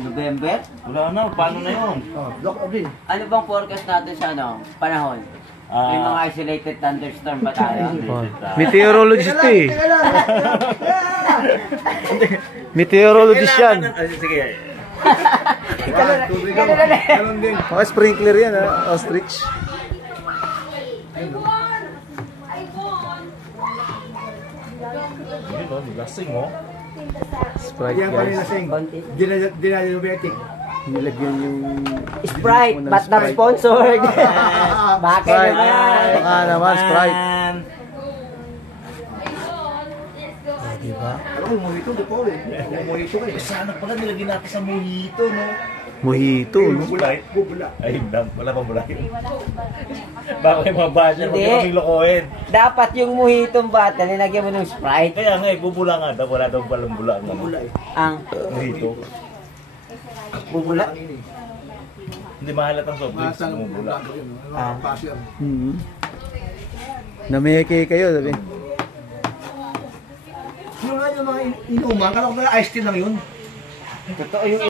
November? Wala na, paano na yun? Block of din. Ano bang forecast natin sa panahon? May mga isolated thunderstorm ba tayo? Meteorologist eh. Meteorologist yan. Sige. Ganun din. Mga sprinkler yan ha, ostrich. Lasing mo. Sprite Yan pa rin guys. lasing. Dinadiabetic. Nilagyan yung... Sprite, but not sponsored. Bakit Sprite. naman? Baka naman, Sprite. Diba? Alam mo, mojito, di pa ulit. Mojito ka eh. Sana pala nilagyan natin sa mojito, no? Mojito, no? Bulay? Bubula. Ay, wala pa bulay. Baka may mga basher, huwag Hindi. kaming lokohin. Dapat yung mojitong bata, nilagyan mo ng Sprite. Kaya nga, bubula nga daw. Wala daw palang bula. Bubula eh. Ang Mojito. bubula. Hindi mahalatang soft drinks. Basta ng Bumubula. bubula. Mga basher. Nameke kayo, sabi. Yung nga yung mga inuman, kala ko pala iced tea lang yun. Totoo yung